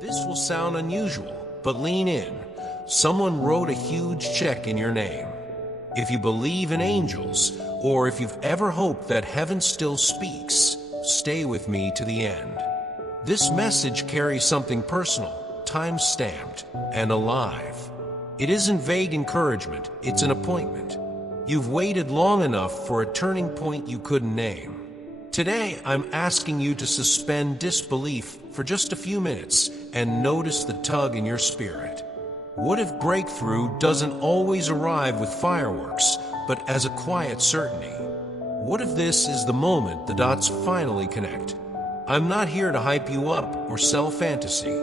This will sound unusual, but lean in. Someone wrote a huge check in your name. If you believe in angels, or if you've ever hoped that heaven still speaks, stay with me to the end. This message carries something personal, time-stamped, and alive. It isn't vague encouragement, it's an appointment. You've waited long enough for a turning point you couldn't name. Today, I'm asking you to suspend disbelief for just a few minutes and notice the tug in your spirit. What if breakthrough doesn't always arrive with fireworks, but as a quiet certainty? What if this is the moment the dots finally connect? I'm not here to hype you up or sell fantasy.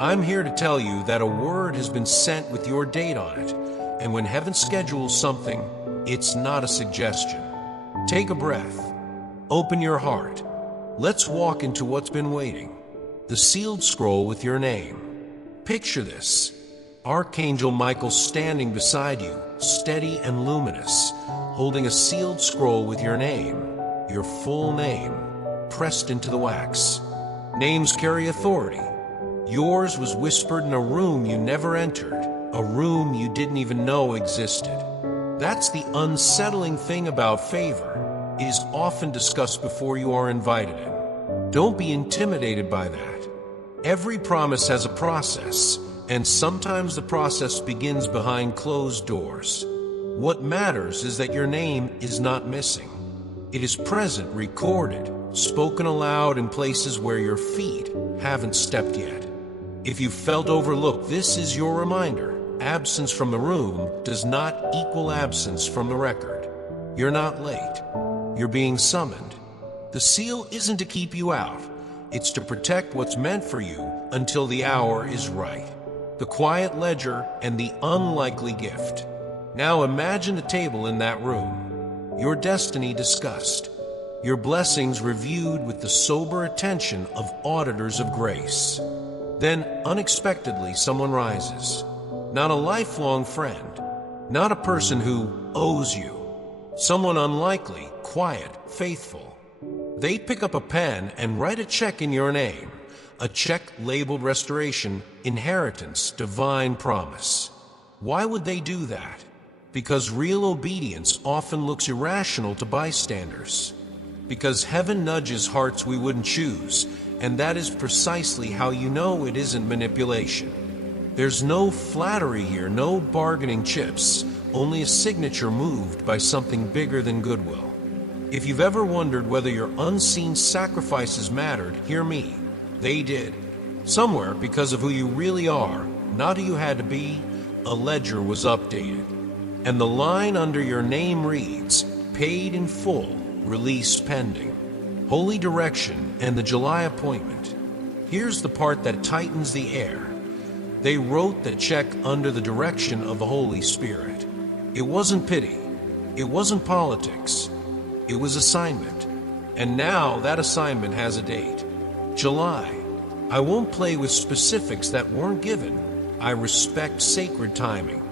I'm here to tell you that a word has been sent with your date on it, and when heaven schedules something, it's not a suggestion. Take a breath. Open your heart. Let's walk into what's been waiting. The sealed scroll with your name. Picture this. Archangel Michael standing beside you, steady and luminous, holding a sealed scroll with your name, your full name, pressed into the wax. Names carry authority. Yours was whispered in a room you never entered, a room you didn't even know existed. That's the unsettling thing about favor. It is often discussed before you are invited in. Don't be intimidated by that. Every promise has a process, and sometimes the process begins behind closed doors. What matters is that your name is not missing. It is present, recorded, spoken aloud in places where your feet haven't stepped yet. If you felt overlooked, this is your reminder. Absence from the room does not equal absence from the record. You're not late. You're being summoned. The seal isn't to keep you out. It's to protect what's meant for you until the hour is right. The quiet ledger and the unlikely gift. Now imagine the table in that room. Your destiny discussed. Your blessings reviewed with the sober attention of auditors of grace. Then, unexpectedly, someone rises. Not a lifelong friend. Not a person who owes you. Someone unlikely, quiet, faithful. They pick up a pen and write a check in your name. A check labeled restoration, inheritance, divine promise. Why would they do that? Because real obedience often looks irrational to bystanders. Because heaven nudges hearts we wouldn't choose, and that is precisely how you know it isn't manipulation. There's no flattery here, no bargaining chips, only a signature moved by something bigger than goodwill. If you've ever wondered whether your unseen sacrifices mattered, hear me. They did. Somewhere, because of who you really are, not who you had to be, a ledger was updated. And the line under your name reads, paid in full, release pending. Holy direction and the July appointment. Here's the part that tightens the air. They wrote the check under the direction of the Holy Spirit. It wasn't pity. It wasn't politics. It was assignment. And now that assignment has a date. July. I won't play with specifics that weren't given. I respect sacred timing.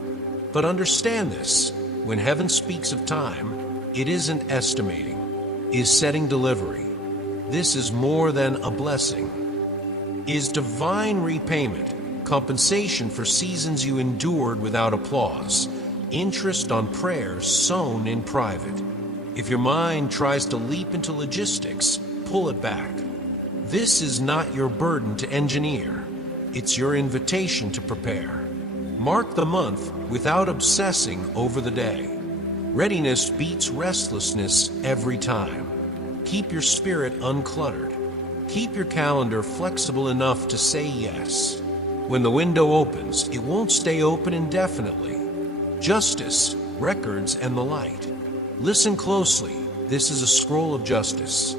But understand this, when heaven speaks of time, it isn't estimating, is setting delivery. This is more than a blessing. Is divine repayment, compensation for seasons you endured without applause, interest on prayers sown in private. If your mind tries to leap into logistics, pull it back. This is not your burden to engineer. It's your invitation to prepare. Mark the month without obsessing over the day. Readiness beats restlessness every time. Keep your spirit uncluttered. Keep your calendar flexible enough to say yes. When the window opens, it won't stay open indefinitely. Justice, records, and the light. Listen closely. This is a scroll of justice.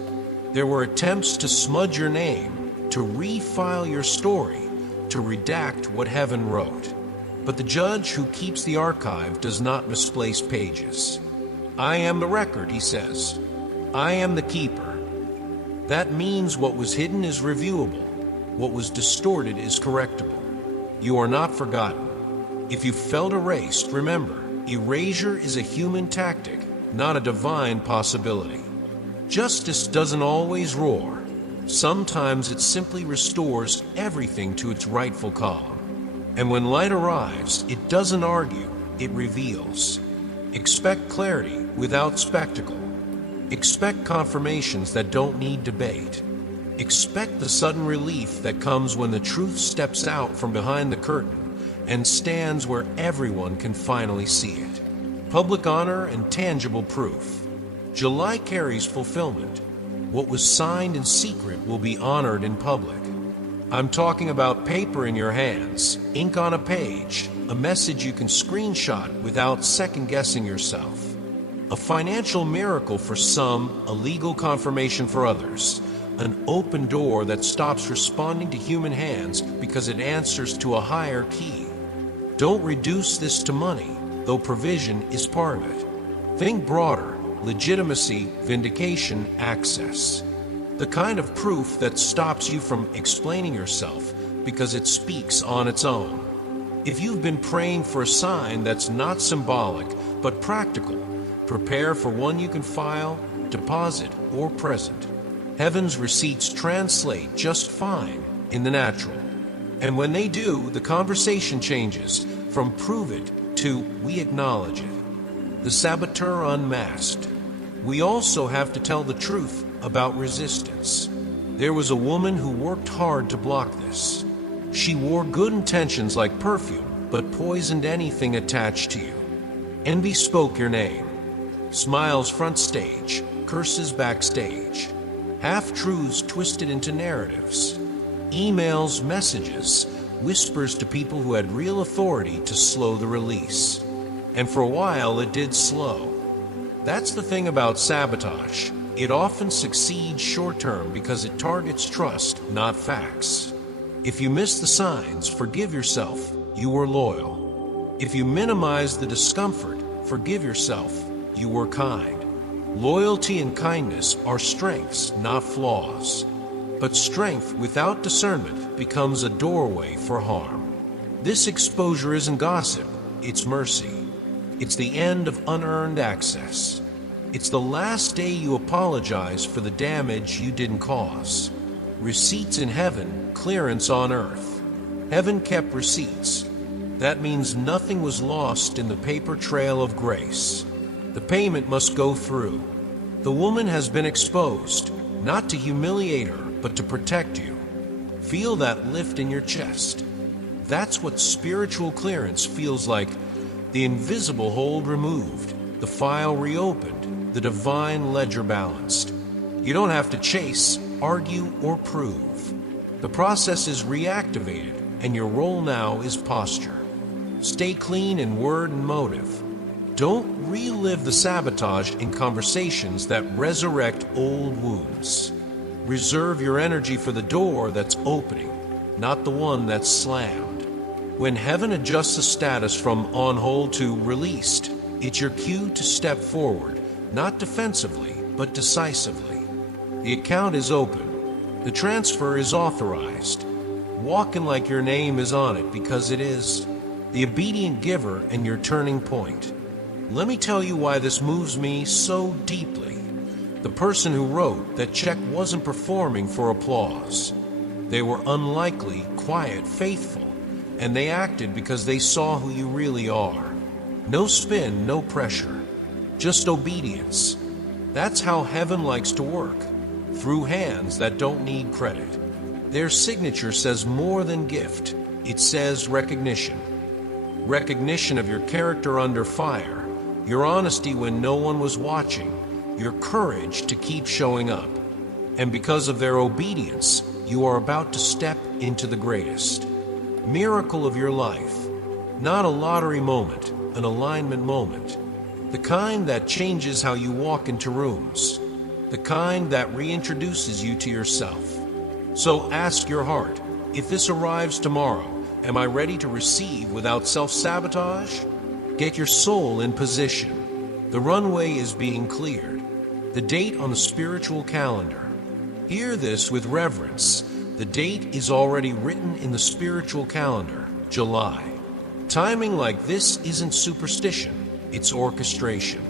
There were attempts to smudge your name, to refile your story, to redact what heaven wrote. But the judge who keeps the archive does not misplace pages. I am the record, he says. I am the keeper. That means what was hidden is reviewable. What was distorted is correctable. You are not forgotten. If you felt erased, remember, erasure is a human tactic, not a divine possibility. Justice doesn't always roar. Sometimes it simply restores everything to its rightful calm. And when light arrives, it doesn't argue, it reveals. Expect clarity without spectacle. Expect confirmations that don't need debate. Expect the sudden relief that comes when the truth steps out from behind the curtain and stands where everyone can finally see it. Public honor and tangible proof. July carries fulfillment. What was signed in secret will be honored in public. I'm talking about paper in your hands, ink on a page, a message you can screenshot without second-guessing yourself. A financial miracle for some, a legal confirmation for others. An open door that stops responding to human hands because it answers to a higher key. Don't reduce this to money, though provision is part of it. Think broader: legitimacy, vindication, access. The kind of proof that stops you from explaining yourself because it speaks on its own. If you've been praying for a sign that's not symbolic but practical, prepare for one you can file, deposit, or present. Heaven's receipts translate just fine in the natural. And when they do, the conversation changes from "prove it" to "we acknowledge it." The saboteur unmasked. We also have to tell the truth about resistance. There was a woman who worked hard to block this. She wore good intentions like perfume, but poisoned anything attached to you. Envy spoke your name. Smiles front stage, curses backstage. Half-truths twisted into narratives. Emails, messages, whispers to people who had real authority to slow the release. And for a while, it did slow. That's the thing about sabotage. It often succeeds short-term because it targets trust, not facts. If you miss the signs, forgive yourself. You were loyal. If you minimize the discomfort, forgive yourself. You were kind. Loyalty and kindness are strengths, not flaws. But strength without discernment becomes a doorway for harm. This exposure isn't gossip, it's mercy. It's the end of unearned access. It's the last day you apologize for the damage you didn't cause. Receipts in heaven, clearance on earth. Heaven kept receipts. That means nothing was lost in the paper trail of grace. The payment must go through. The woman has been exposed, not to humiliate her, but to protect you. Feel that lift in your chest. That's what spiritual clearance feels like. The invisible hold removed, the file reopened, the divine ledger balanced. You don't have to chase, argue, or prove. The process is reactivated, and your role now is posture. Stay clean in word and motive. Don't relive the sabotage in conversations that resurrect old wounds. Reserve your energy for the door that's opening, not the one that's slammed. When heaven adjusts a status from on hold to released, it's your cue to step forward, not defensively, but decisively. The account is open. The transfer is authorized. Walk in like your name is on it, because it is. The obedient giver and your turning point. Let me tell you why this moves me so deeply. The person who wrote that check wasn't performing for applause. They were unlikely, quiet, faithful, and they acted because they saw who you really are. No spin, no pressure, just obedience. That's how heaven likes to work, through hands that don't need credit. Their signature says more than gift. It says recognition. Recognition of your character under fire, your honesty when no one was watching, your courage to keep showing up. And because of their obedience, you are about to step into the greatest miracle of your life. Not a lottery moment, an alignment moment. The kind that changes how you walk into rooms. The kind that reintroduces you to yourself. So ask your heart, if this arrives tomorrow, am I ready to receive without self-sabotage? Get your soul in position. The runway is being cleared. The date on the spiritual calendar. Hear this with reverence. The date is already written in the spiritual calendar, July. Timing like this isn't superstition, it's orchestration.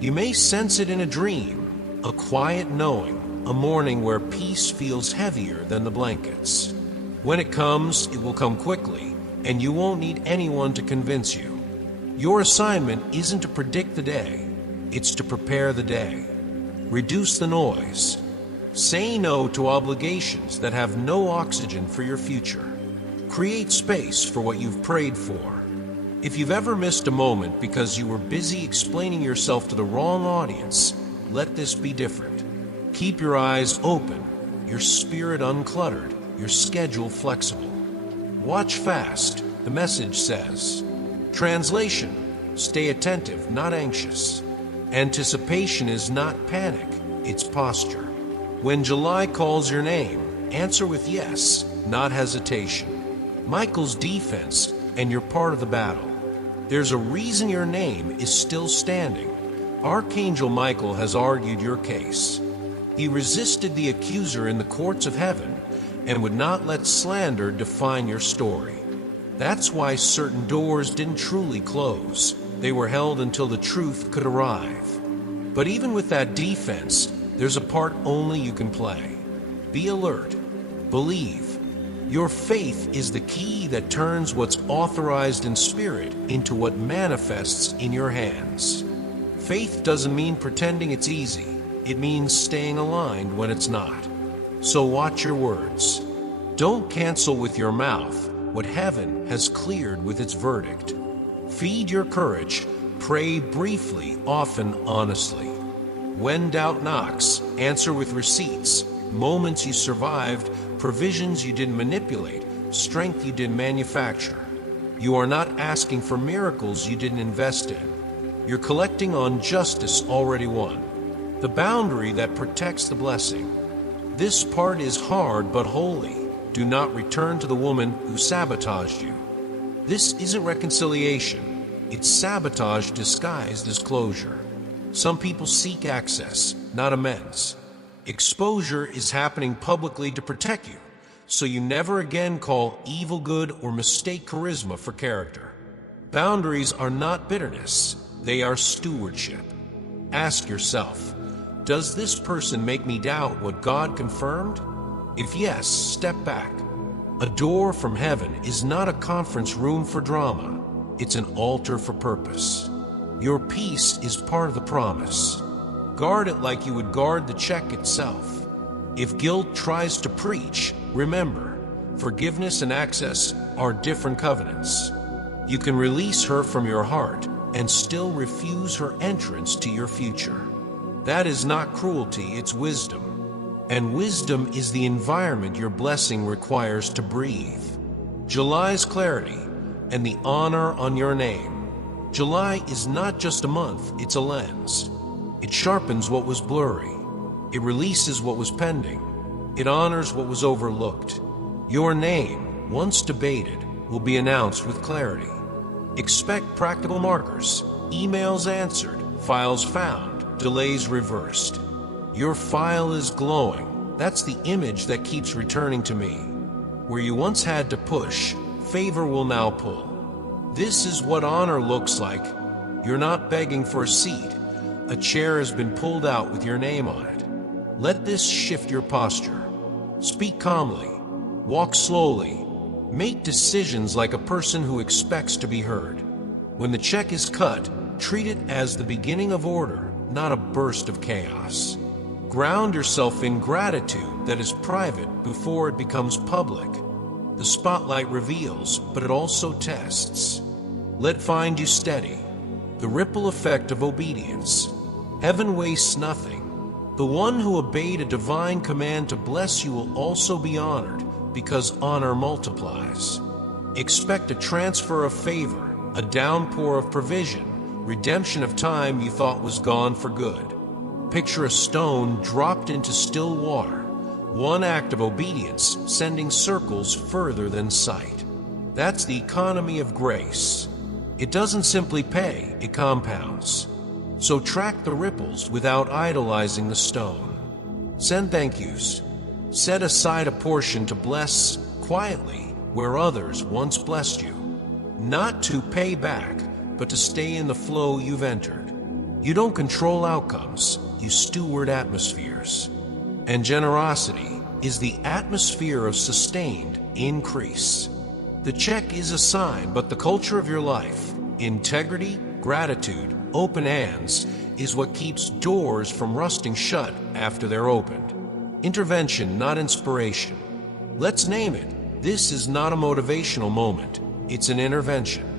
You may sense it in a dream, a quiet knowing, a morning where peace feels heavier than the blankets. When it comes, it will come quickly, and you won't need anyone to convince you. Your assignment isn't to predict the day, it's to prepare the day. Reduce the noise. Say no to obligations that have no oxygen for your future. Create space for what you've prayed for. If you've ever missed a moment because you were busy explaining yourself to the wrong audience, let this be different. Keep your eyes open, your spirit uncluttered, your schedule flexible. Watch fast, the message says. Translation: stay attentive, not anxious. Anticipation is not panic, it's posture. When July calls your name, answer with yes, not hesitation. Michael's defense, and you're part of the battle. There's a reason your name is still standing. Archangel Michael has argued your case. He resisted the accuser in the courts of heaven and would not let slander define your story. That's why certain doors didn't truly close. They were held until the truth could arrive. But even with that defense, there's a part only you can play. Be alert. Believe. Your faith is the key that turns what's authorized in spirit into what manifests in your hands. Faith doesn't mean pretending it's easy. It means staying aligned when it's not. So watch your words. Don't cancel with your mouth what heaven has cleared with its verdict. Feed your courage. Pray briefly, often honestly. When doubt knocks, answer with receipts. Moments you survived, provisions you didn't manipulate, strength you didn't manufacture. You are not asking for miracles you didn't invest in. You're collecting on justice already won. The boundary that protects the blessing. This part is hard but holy. Do not return to the woman who sabotaged you. This isn't reconciliation. It's sabotage disguised as closure. Some people seek access, not amends. Exposure is happening publicly to protect you, so you never again call evil good or mistake charisma for character. Boundaries are not bitterness. They are stewardship. Ask yourself, does this person make me doubt what God confirmed? If yes, step back. A door from heaven is not a conference room for drama. It's an altar for purpose. Your peace is part of the promise. Guard it like you would guard the check itself. If guilt tries to preach, remember, forgiveness and access are different covenants. You can release her from your heart and still refuse her entrance to your future. That is not cruelty, it's wisdom. And wisdom is the environment your blessing requires to breathe. July's clarity and the honor on your name. July is not just a month, it's a lens. It sharpens what was blurry. It releases what was pending. It honors what was overlooked. Your name, once debated, will be announced with clarity. Expect practical markers, emails answered, files found, delays reversed. Your file is glowing. That's the image that keeps returning to me. Where you once had to push, favor will now pull. This is what honor looks like. You're not begging for a seat. A chair has been pulled out with your name on it. Let this shift your posture. Speak calmly. Walk slowly. Make decisions like a person who expects to be heard. When the check is cut, treat it as the beginning of order, not a burst of chaos. Ground yourself in gratitude that is private before it becomes public. The spotlight reveals, but it also tests. Let find you steady. The ripple effect of obedience. Heaven wastes nothing. The one who obeyed a divine command to bless you will also be honored, because honor multiplies. Expect a transfer of favor, a downpour of provision, redemption of time you thought was gone for good. Picture a stone dropped into still water, one act of obedience sending circles further than sight. That's the economy of grace. It doesn't simply pay, it compounds. So track the ripples without idolizing the stone. Send thank yous. Set aside a portion to bless quietly where others once blessed you. Not to pay back, but to stay in the flow you've entered. You don't control outcomes, you steward atmospheres. and generosity is the atmosphere of sustained increase. The check is a sign, but the culture of your life, integrity, gratitude, open hands, is what keeps doors from rusting shut after they're opened. Intervention, not inspiration. Let's name it. This is not a motivational moment. It's an intervention.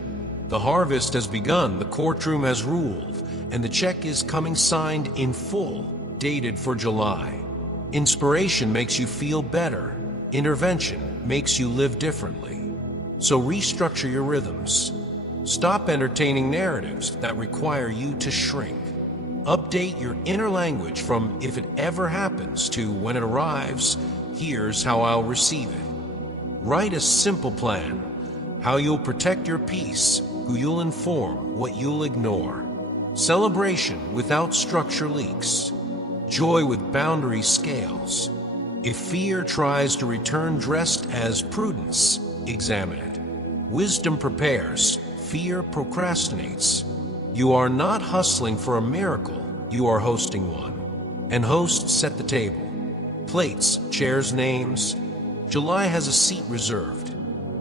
The harvest has begun, the courtroom has ruled, and the check is coming signed in full, dated for July. Inspiration makes you feel better. Intervention makes you live differently. So restructure your rhythms. Stop entertaining narratives that require you to shrink. Update your inner language from "if it ever happens" to "when it arrives, here's how I'll receive it." Write a simple plan: how you'll protect your peace, who you'll inform, what you'll ignore. Celebration without structure leaks. Joy with boundary scales. If fear tries to return dressed as prudence, examine it. Wisdom prepares, fear procrastinates. You are not hustling for a miracle, you are hosting one. And hosts set the table. Plates, chairs, names. July has a seat reserved.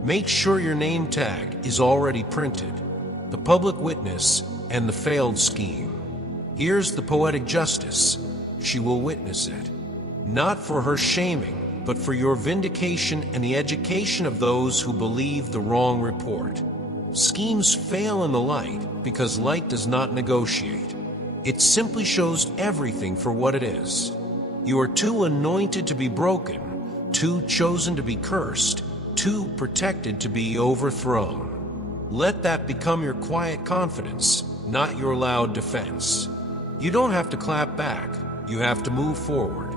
Make sure your name tag is already printed. The public witness and the failed scheme. Here's the poetic justice. She will witness it. Not for her shaming, but for your vindication and the education of those who believe the wrong report. Schemes fail in the light because light does not negotiate. It simply shows everything for what it is. You are too anointed to be broken, too chosen to be cursed, too protected to be overthrown. Let that become your quiet confidence, not your loud defense. You don't have to clap back, you have to move forward.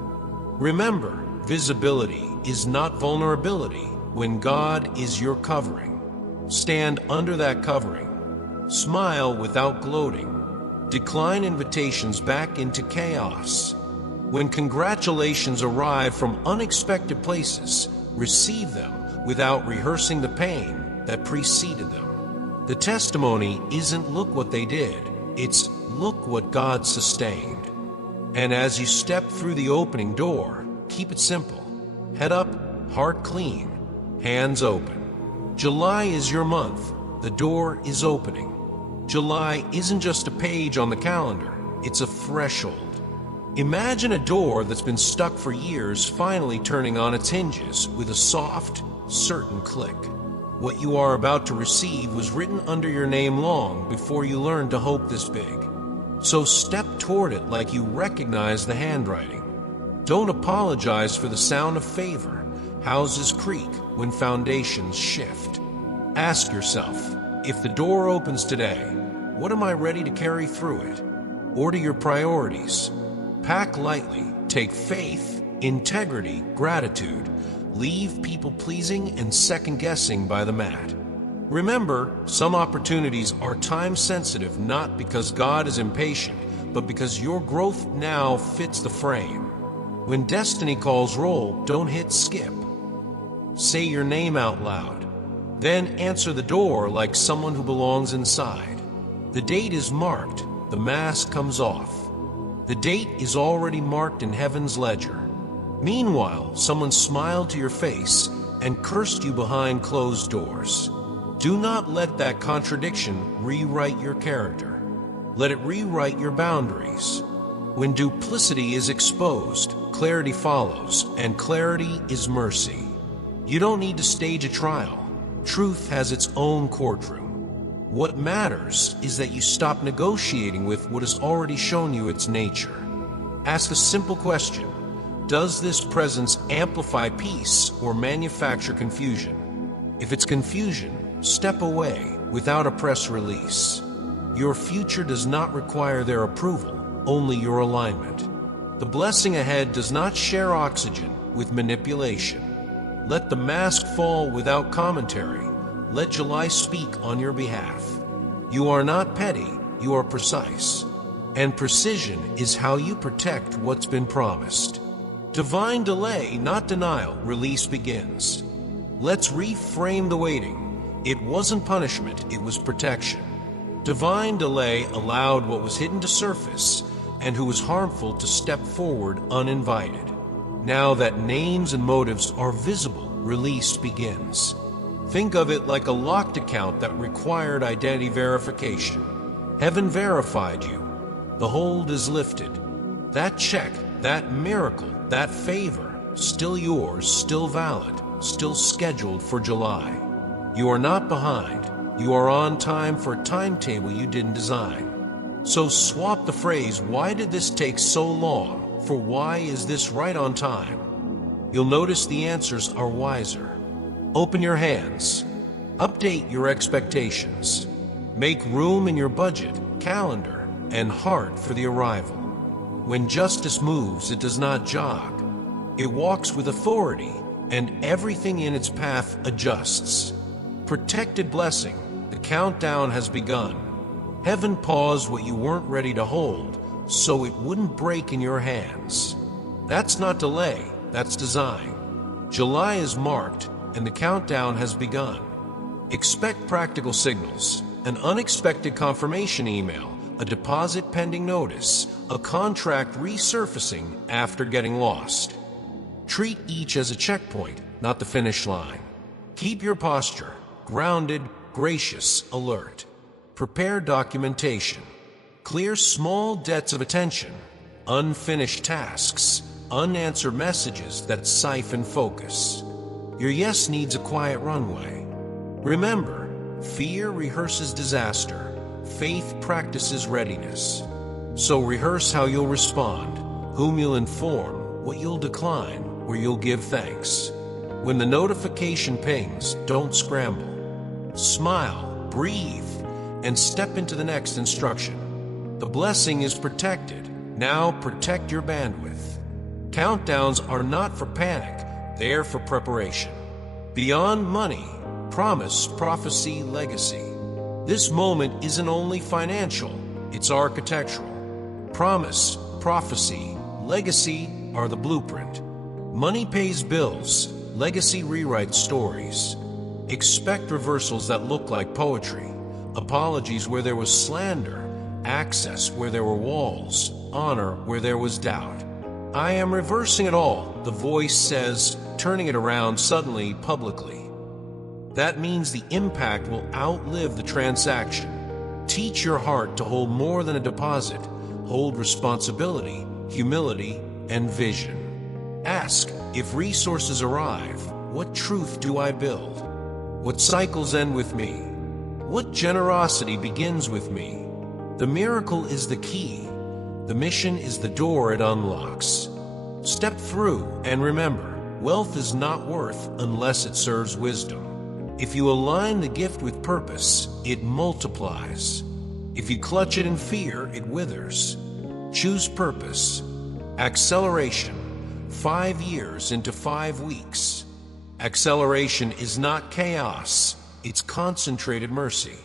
Remember, visibility is not vulnerability when God is your covering. Stand under that covering. Smile without gloating. Decline invitations back into chaos. When congratulations arrive from unexpected places, receive them without rehearsing the pain that preceded them. The testimony isn't "look what they did," it's "look what God sustained." And as you step through the opening door, keep it simple. Head up, heart clean, hands open. July is your month. The door is opening. July isn't just a page on the calendar, it's a threshold. Imagine a door that's been stuck for years finally turning on its hinges with a soft, certain click. What you are about to receive was written under your name long before you learned to hope this big. So step toward it like you recognize the handwriting. Don't apologize for the sound of favor. Houses creak when foundations shift. Ask yourself, if the door opens today, what am I ready to carry through it? Order your priorities. Pack lightly. Take faith, integrity, gratitude. Leave people-pleasing and second-guessing by the mat. Remember, some opportunities are time-sensitive not because God is impatient, but because your growth now fits the frame. When destiny calls roll, don't hit skip. Say your name out loud. Then answer the door like someone who belongs inside. The date is marked. The mask comes off. The date is already marked in heaven's ledger. Meanwhile, someone smiled to your face and cursed you behind closed doors. Do not let that contradiction rewrite your character. Let it rewrite your boundaries. When duplicity is exposed, clarity follows, and clarity is mercy. You don't need to stage a trial. Truth has its own courtroom. What matters is that you stop negotiating with what has already shown you its nature. Ask a simple question. Does this presence amplify peace or manufacture confusion? If it's confusion, step away without a press release. Your future does not require their approval, only your alignment. The blessing ahead does not share oxygen with manipulation. Let the mask fall without commentary. Let July speak on your behalf. You are not petty, you are precise. And precision is how you protect what's been promised. Divine delay, not denial, release begins. Let's reframe the waiting. It wasn't punishment, it was protection. Divine delay allowed what was hidden to surface and who was harmful to step forward uninvited. Now that names and motives are visible, release begins. Think of it like a locked account that required identity verification. Heaven verified you. The hold is lifted. That check, that miracle, that favor, still yours, still valid, still scheduled for July. You are not behind. You are on time for a timetable you didn't design. So swap the phrase, "Why did this take so long?" for "Why is this right on time?" You'll notice the answers are wiser. Open your hands. Update your expectations. Make room in your budget, calendar, and heart for the arrival. When justice moves, it does not jog. It walks with authority, and everything in its path adjusts. Protected blessing, the countdown has begun. Heaven paused what you weren't ready to hold, so it wouldn't break in your hands. That's not delay, that's design. July is marked, and the countdown has begun. Expect practical signals, an unexpected confirmation email, a deposit pending notice, a contract resurfacing after getting lost. Treat each as a checkpoint, not the finish line. Keep your posture grounded, gracious, alert. Prepare documentation. Clear small debts of attention, unfinished tasks, unanswered messages that siphon focus. Your yes needs a quiet runway. Remember, fear rehearses disaster, faith practices readiness. So rehearse how you'll respond, whom you'll inform, what you'll decline, where you'll give thanks. When the notification pings, don't scramble. Smile, breathe, and step into the next instruction. The blessing is protected. Now protect your bandwidth. Countdowns are not for panic, they're for preparation. Beyond money, promise, prophecy, legacy. This moment isn't only financial, it's architectural. Promise, prophecy, legacy are the blueprint. Money pays bills, legacy rewrites stories. Expect reversals that look like poetry, apologies where there was slander, access where there were walls, honor where there was doubt. I am reversing it all, the voice says, turning it around suddenly, publicly. That means the impact will outlive the transaction. Teach your heart to hold more than a deposit. Hold responsibility, humility, and vision. Ask, if resources arrive, what truth do I build? What cycles end with me? What generosity begins with me? The miracle is the key. The mission is the door it unlocks. Step through and remember, wealth is not worth unless it serves wisdom. If you align the gift with purpose, it multiplies. If you clutch it in fear, it withers. Choose purpose. Acceleration. 5 years into 5 weeks. Acceleration is not chaos, it's concentrated mercy.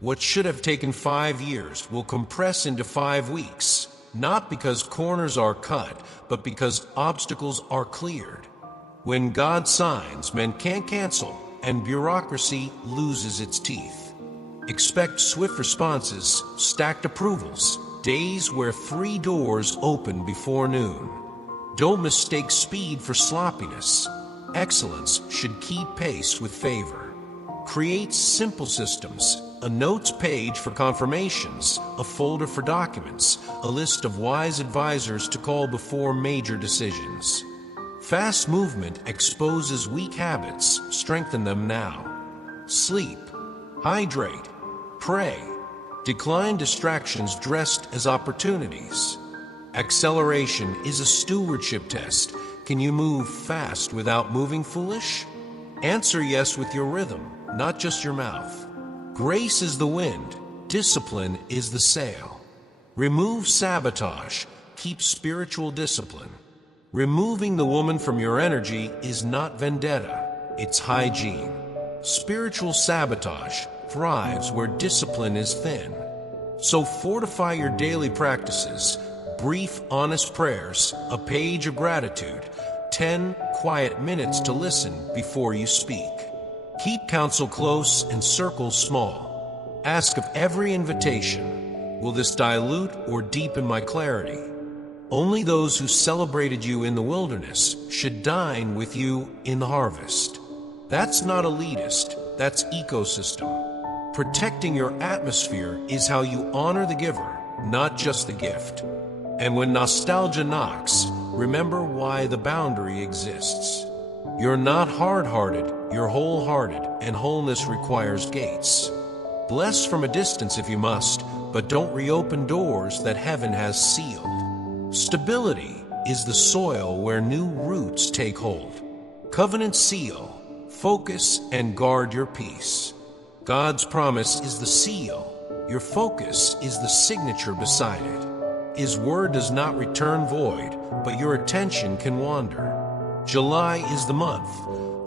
What should have taken 5 years will compress into 5 weeks, not because corners are cut, but because obstacles are cleared. When God signs, men can't cancel, and bureaucracy loses its teeth. Expect swift responses, stacked approvals, days where 3 doors open before noon. Don't mistake speed for sloppiness. Excellence should keep pace with favor. Create simple systems, a notes page for confirmations, a folder for documents, a list of wise advisors to call before major decisions. Fast movement exposes weak habits, strengthen them now. Sleep, hydrate, pray. Decline distractions dressed as opportunities. Acceleration is a stewardship test. Can you move fast without moving foolish? Answer yes with your rhythm, not just your mouth. Grace is the wind, discipline is the sail. Remove sabotage, keep spiritual discipline. Removing the woman from your energy is not vendetta, it's hygiene. Spiritual sabotage thrives where discipline is thin. So fortify your daily practices. Brief, honest prayers, a page of gratitude, 10 quiet minutes to listen before you speak. Keep counsel close and circles small. Ask of every invitation, will this dilute or deepen my clarity? Only those who celebrated you in the wilderness should dine with you in the harvest. That's not elitist, that's ecosystem. Protecting your atmosphere is how you honor the giver, not just the gift. And when nostalgia knocks, remember why the boundary exists. You're not hard-hearted, you're wholehearted, and wholeness requires gates. Bless from a distance if you must, but don't reopen doors that heaven has sealed. Stability is the soil where new roots take hold. Covenant seal, focus and guard your peace. God's promise is the seal. Your focus is the signature beside it. His word does not return void, but your attention can wander. July is the month.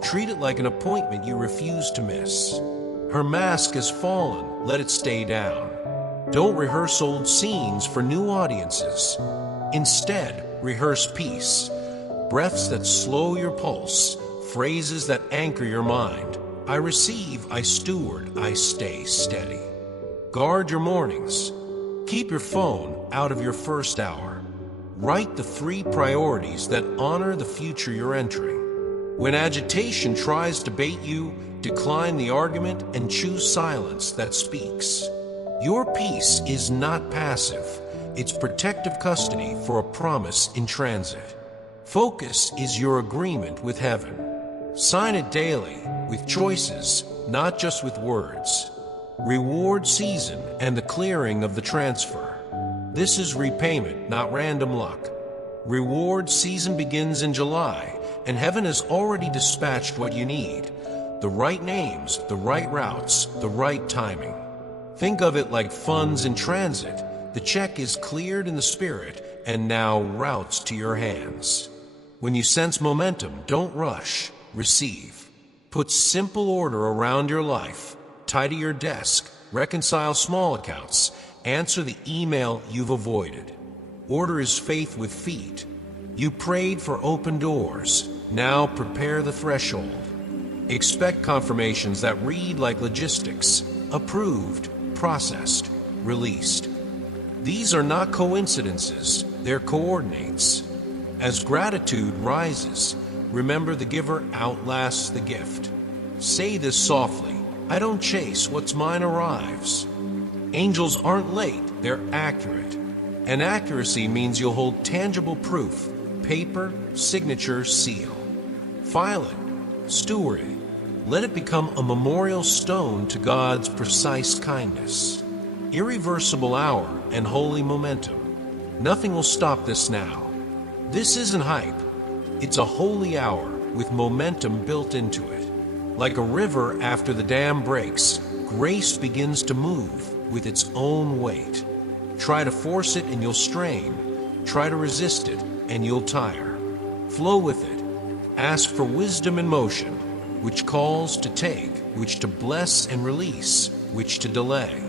Treat it like an appointment you refuse to miss. Her mask has fallen, let it stay down. Don't rehearse old scenes for new audiences. Instead, rehearse peace. Breaths that slow your pulse, phrases that anchor your mind. I receive, I steward, I stay steady. Guard your mornings. Keep your phone out of your first hour. Write the 3 priorities that honor the future you're entering. When agitation tries to bait you, decline the argument and choose silence that speaks. Your peace is not passive. It's protective custody for a promise in transit. Focus is your agreement with heaven. Sign it daily with choices, not just with words. Reward season and the clearing of the transfer. This is repayment, not random luck. Reward season begins in July, and heaven has already dispatched what you need. The right names, the right routes, the right timing. Think of it like funds in transit. The check is cleared in the spirit, and now routes to your hands. When you sense momentum, don't rush, receive. Put simple order around your life. Tidy your desk, reconcile small accounts, answer the email you've avoided. Order is faith with feet. You prayed for open doors. Now prepare the threshold. Expect confirmations that read like logistics: approved, processed, released. These are not coincidences, they're coordinates. As gratitude rises, remember the giver outlasts the gift. Say this softly: I don't chase, what's mine arrives. Angels aren't late, they're accurate. And accuracy means you'll hold tangible proof: paper, signature, seal. File it, steward it. Let it become a memorial stone to God's precise kindness. Irreversible hour and holy momentum. Nothing will stop this now. This isn't hype. It's a holy hour with momentum built into it. Like a river after the dam breaks, grace begins to move with its own weight. Try to force it and you'll strain. Try to resist it and you'll tire. Flow with it. Ask for wisdom in motion, which calls to take, which to bless and release, which to delay.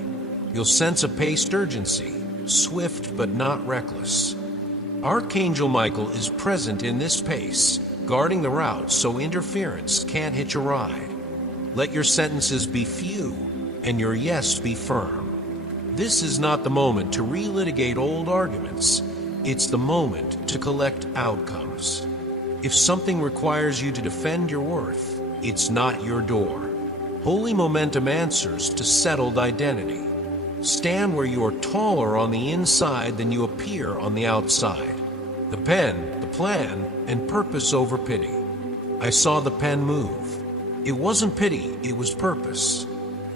You'll sense a paced urgency, swift but not reckless. Archangel Michael is present in this pace, guarding the route so interference can't hitch a ride. Let your sentences be few and your yes be firm. This is not the moment to relitigate old arguments. It's the moment to collect outcomes. If something requires you to defend your worth, it's not your door. Holy momentum answers to settled identity. Stand where you are taller on the inside than you appear on the outside. The pen, the plan, and purpose over pity. I saw the pen move. It wasn't pity, it was purpose.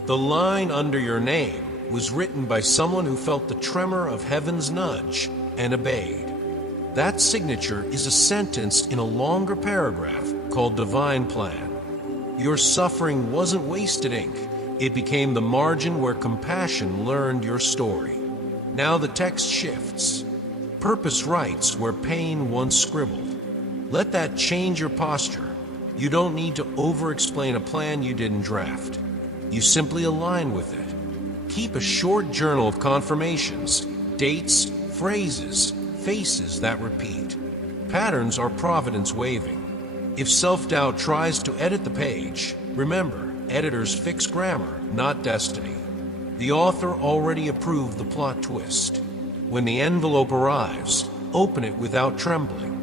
The line under your name was written by someone who felt the tremor of heaven's nudge and obeyed. That signature is a sentence in a longer paragraph called Divine Plan. Your suffering wasn't wasted ink. It became the margin where compassion learned your story. Now the text shifts. Purpose writes where pain once scribbled. Let that change your posture. You don't need to over-explain a plan you didn't draft. You simply align with it. Keep a short journal of confirmations, dates, phrases, faces that repeat. Patterns are providence waving. If self-doubt tries to edit the page, remember, editors fix grammar, not destiny. The author already approved the plot twist. When the envelope arrives, open it without trembling.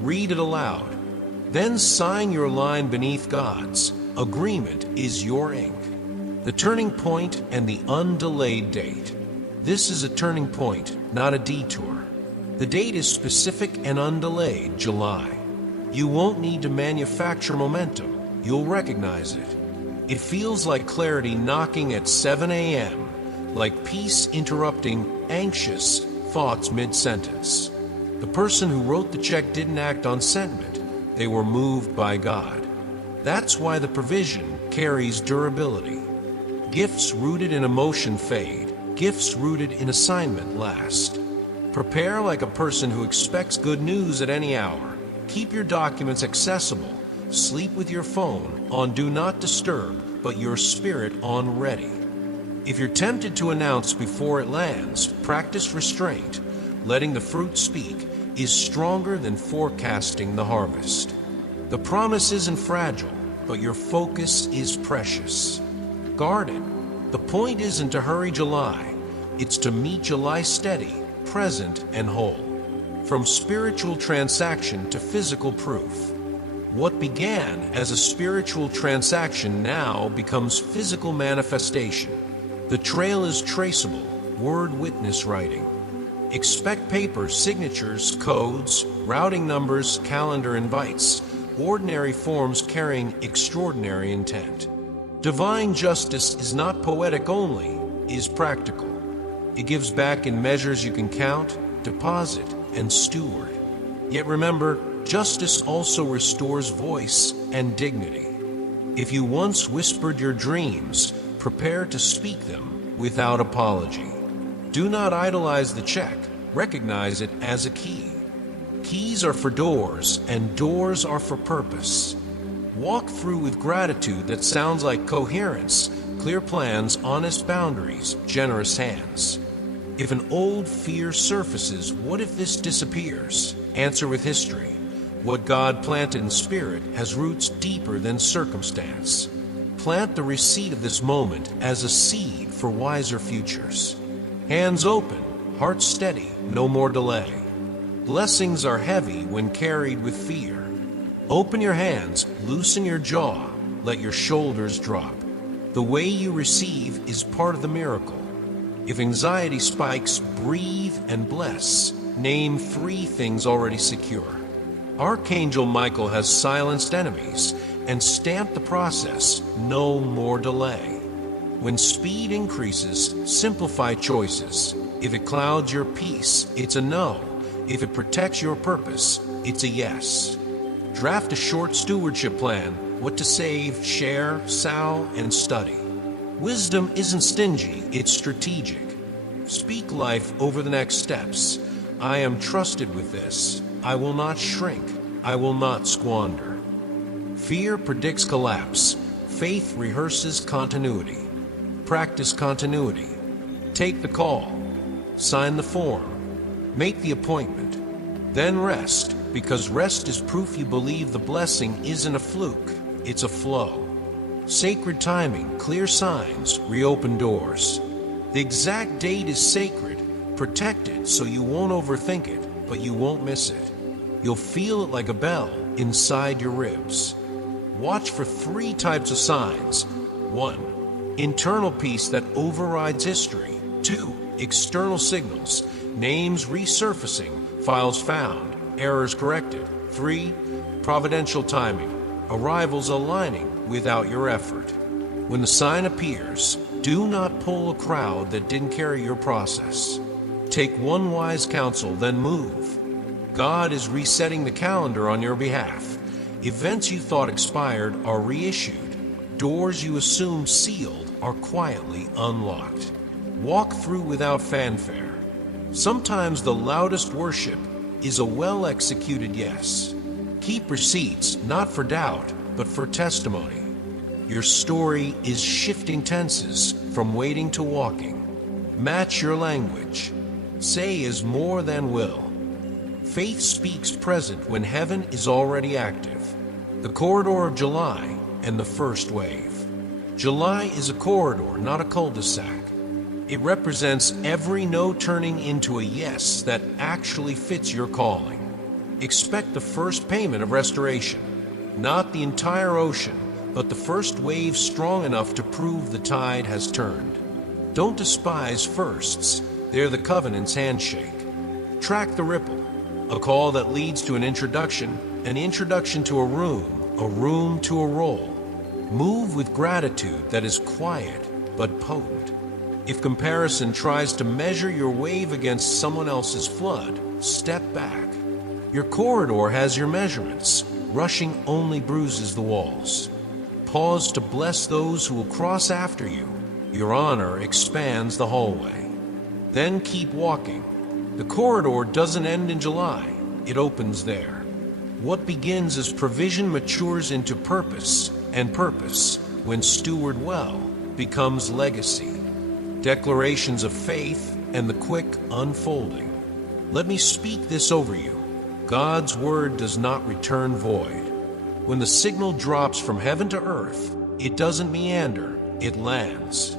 Read it aloud. Then sign your line beneath God's. Agreement is your ink. The turning point and the undelayed date. This is a turning point, not a detour. The date is specific and undelayed, July. You won't need to manufacture momentum. You'll recognize it. It feels like clarity knocking at 7 a.m., like peace interrupting anxious thoughts mid-sentence. The person who wrote the check didn't act on sentiment. They were moved by God. That's why the provision carries durability. Gifts rooted in emotion fade. Gifts rooted in assignment last. Prepare like a person who expects good news at any hour. Keep your documents accessible. Sleep with your phone on Do Not Disturb, but your spirit on Ready. If you're tempted to announce before it lands, practice restraint. Letting the fruit speak is stronger than forecasting the harvest. The promise isn't fragile, but your focus is precious. Guard it. The point isn't to hurry July. It's to meet July steady, present, and whole. From spiritual transaction to physical proof. What began as a spiritual transaction now becomes physical manifestation. The trail is traceable, word witness writing. Expect papers, signatures, codes, routing numbers, calendar invites, ordinary forms carrying extraordinary intent. Divine justice is not poetic only, is practical. It gives back in measures you can count, deposit, and steward. Yet remember, justice also restores voice and dignity. If you once whispered your dreams, prepare to speak them without apology. Do not idolize the check. Recognize it as a key. Keys are for doors, and doors are for purpose. Walk through with gratitude that sounds like coherence, clear plans, honest boundaries, generous hands. If an old fear surfaces, what if this disappears? Answer with history. What God planted in spirit has roots deeper than circumstance. Plant the receipt of this moment as a seed for wiser futures. Hands open, heart steady, no more delay. Blessings are heavy when carried with fear. Open your hands, loosen your jaw, let your shoulders drop. The way you receive is part of the miracle. If anxiety spikes, breathe and bless. Name 3 things already secure. Archangel Michael has silenced enemies and stamped the process, no more delay. When speed increases, simplify choices. If it clouds your peace, it's a no. If it protects your purpose, it's a yes. Draft a short stewardship plan, what to save, share, sow, and study. Wisdom isn't stingy, it's strategic. Speak life over the next steps. I am trusted with this. I will not shrink. I will not squander. Fear predicts collapse. Faith rehearses continuity. Practice continuity. Take the call. Sign the form. Make the appointment. Then rest, because rest is proof you believe the blessing isn't a fluke, it's a flow. Sacred timing, clear signs, reopen doors. The exact date is sacred, protected so you won't overthink it, but you won't miss it. You'll feel it like a bell inside your ribs. Watch for 3 types of signs. 1. Internal peace that overrides history. 2. External signals. Names resurfacing, files found, errors corrected. 3. Providential timing. Arrivals aligning without your effort. When the sign appears, do not pull a crowd that didn't carry your process. Take one wise counsel, then move. God is resetting the calendar on your behalf. Events you thought expired are reissued. Doors you assumed sealed are quietly unlocked. Walk through without fanfare. Sometimes the loudest worship is a well-executed yes. Keep receipts, not for doubt, but for testimony. Your story is shifting tenses from waiting to walking. Match your language. Say is more than will. Faith speaks present when heaven is already active. The corridor of July and the first wave. July is a corridor, not a cul-de-sac. It represents every no turning into a yes that actually fits your calling. Expect the first payment of restoration, not the entire ocean, but the first wave strong enough to prove the tide has turned. Don't despise firsts. They're the covenant's handshake. Track the ripple, a call that leads to an introduction to a room to a role. Move with gratitude that is quiet but potent. If comparison tries to measure your wave against someone else's flood, step back. Your corridor has your measurements. Rushing only bruises the walls. Pause to bless those who will cross after you. Your honor expands the hallway. Then keep walking. The corridor doesn't end in July. It opens there. What begins as provision matures into purpose, and purpose, when stewarded well, becomes legacy. Declarations of faith and the quick unfolding. Let me speak this over you. God's word does not return void. When the signal drops from heaven to earth, it doesn't meander, it lands.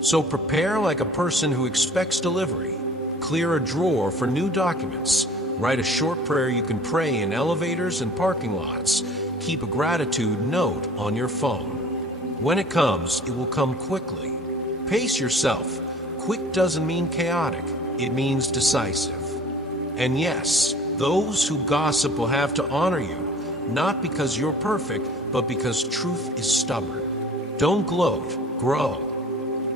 So prepare like a person who expects delivery. Clear a drawer for new documents. Write a short prayer you can pray in elevators and parking lots. Keep a gratitude note on your phone. When it comes, it will come quickly. Pace yourself. Quick doesn't mean chaotic, it means decisive. And yes, those who gossip will have to honor you, not because you're perfect, but because truth is stubborn. Don't gloat, grow.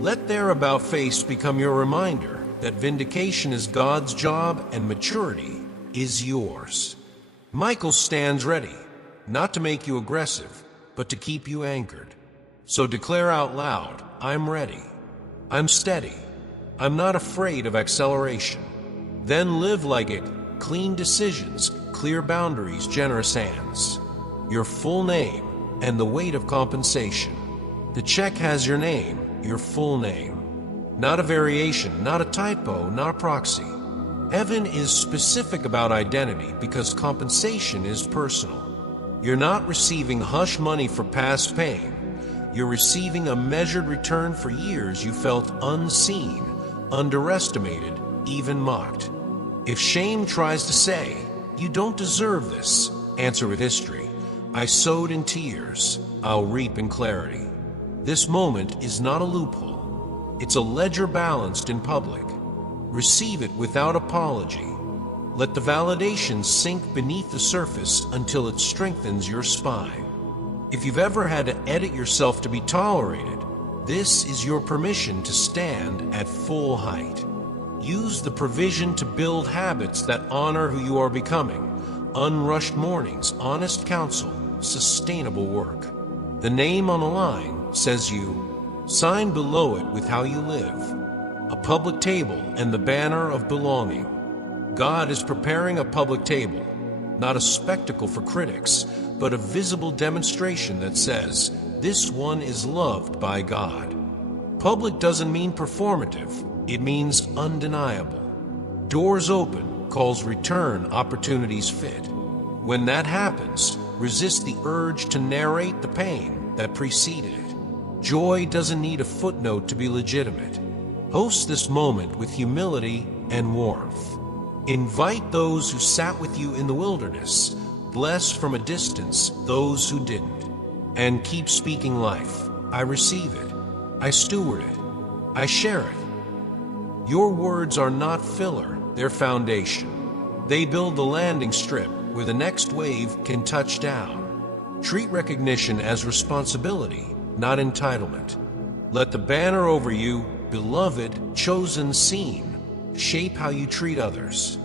Let their about face become your reminder that vindication is God's job and maturity is yours. Michael stands ready, not to make you aggressive, but to keep you anchored. So declare out loud, I'm ready. I'm steady. I'm not afraid of acceleration. Then live like it. Clean decisions, clear boundaries, generous hands. Your full name and the weight of compensation. The check has your name, your full name. Not a variation, not a typo, not a proxy. Heaven is specific about identity because compensation is personal. You're not receiving hush money for past pain. You're receiving a measured return for years you felt unseen, underestimated, even mocked. If shame tries to say, you don't deserve this, answer with history. I sowed in tears, I'll reap in clarity. This moment is not a loophole. It's a ledger balanced in public. Receive it without apology. Let the validation sink beneath the surface until it strengthens your spine. If you've ever had to edit yourself to be tolerated, this is your permission to stand at full height. Use the provision to build habits that honor who you are becoming. Unrushed mornings, honest counsel, sustainable work. The name on the line says you. Sign below it with how you live. A public table and the banner of belonging. God is preparing a public table, not a spectacle for critics, but a visible demonstration that says, this one is loved by God. Public doesn't mean performative, it means undeniable. Doors open calls return, opportunities fit. When that happens, resist the urge to narrate the pain that preceded it. Joy doesn't need a footnote to be legitimate. Host this moment with humility and warmth. Invite those who sat with you in the wilderness. Bless from a distance those who didn't. And keep speaking life. I receive it. I steward it. I share it. Your words are not filler, they're foundation. They build the landing strip where the next wave can touch down. Treat recognition as responsibility, not entitlement. Let the banner over you, beloved, chosen, seen, shape how you treat others.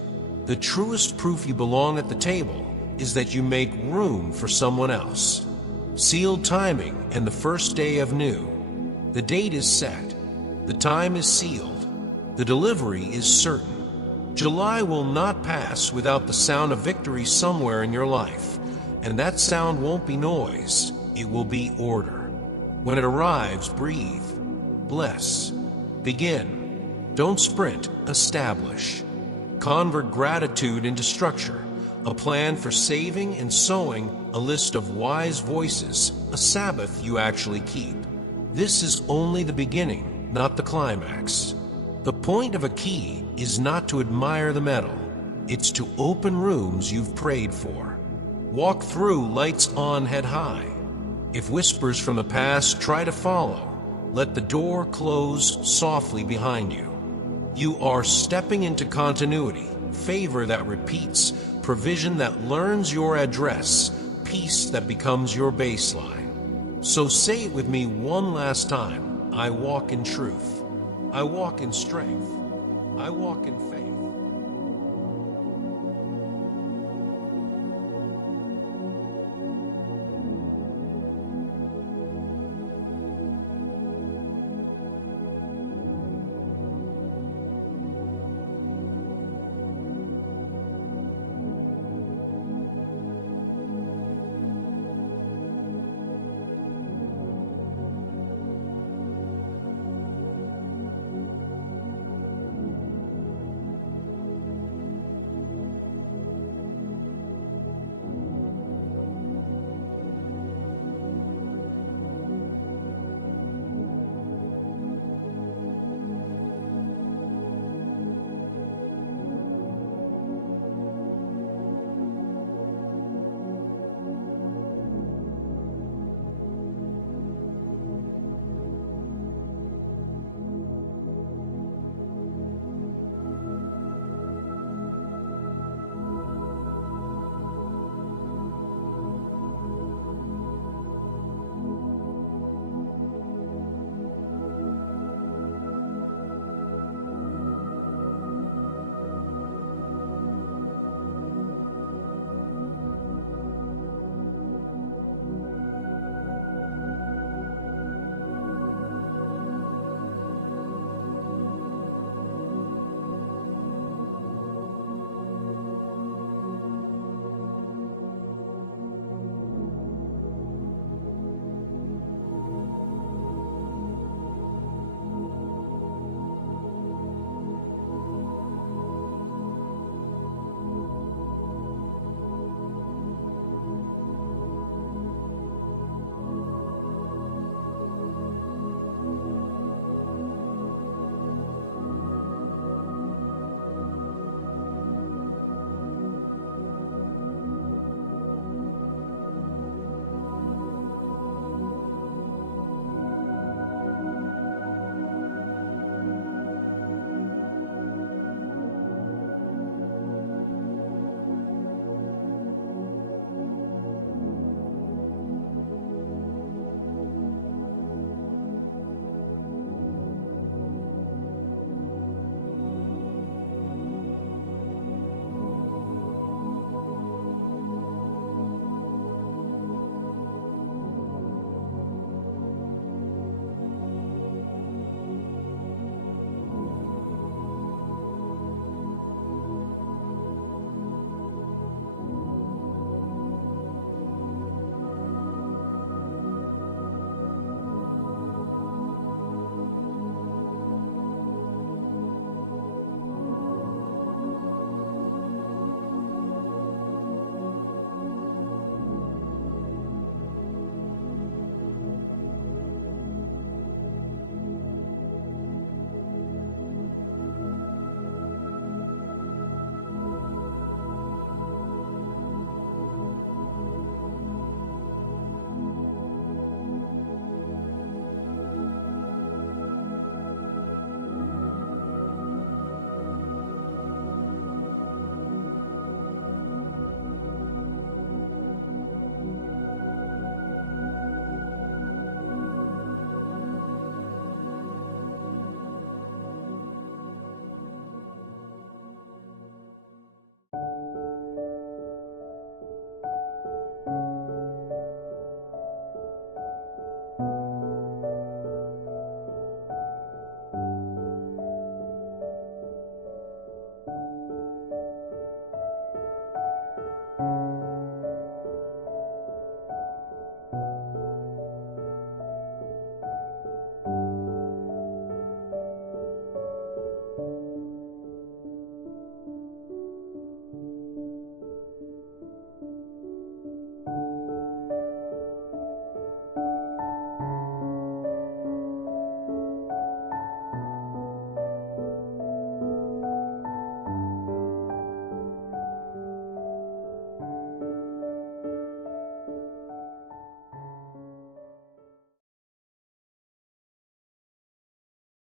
The truest proof you belong at the table is that you make room for someone else. Sealed timing and the first day of new. The date is set. The time is sealed. The delivery is certain. July will not pass without the sound of victory somewhere in your life. And that sound won't be noise. It will be order. When it arrives, breathe. Bless. Begin. Don't sprint. Establish. Convert gratitude into structure. A plan for saving and sowing, a list of wise voices, a Sabbath you actually keep. This is only the beginning, not the climax. The point of a key is not to admire the metal. It's to open rooms you've prayed for. Walk through lights on head high. If whispers from the past try to follow, let the door close softly behind you. You are stepping into continuity, favor that repeats, provision that learns your address, peace that becomes your baseline. So say it with me one last time. I walk in truth. I walk in strength. I walk in faith.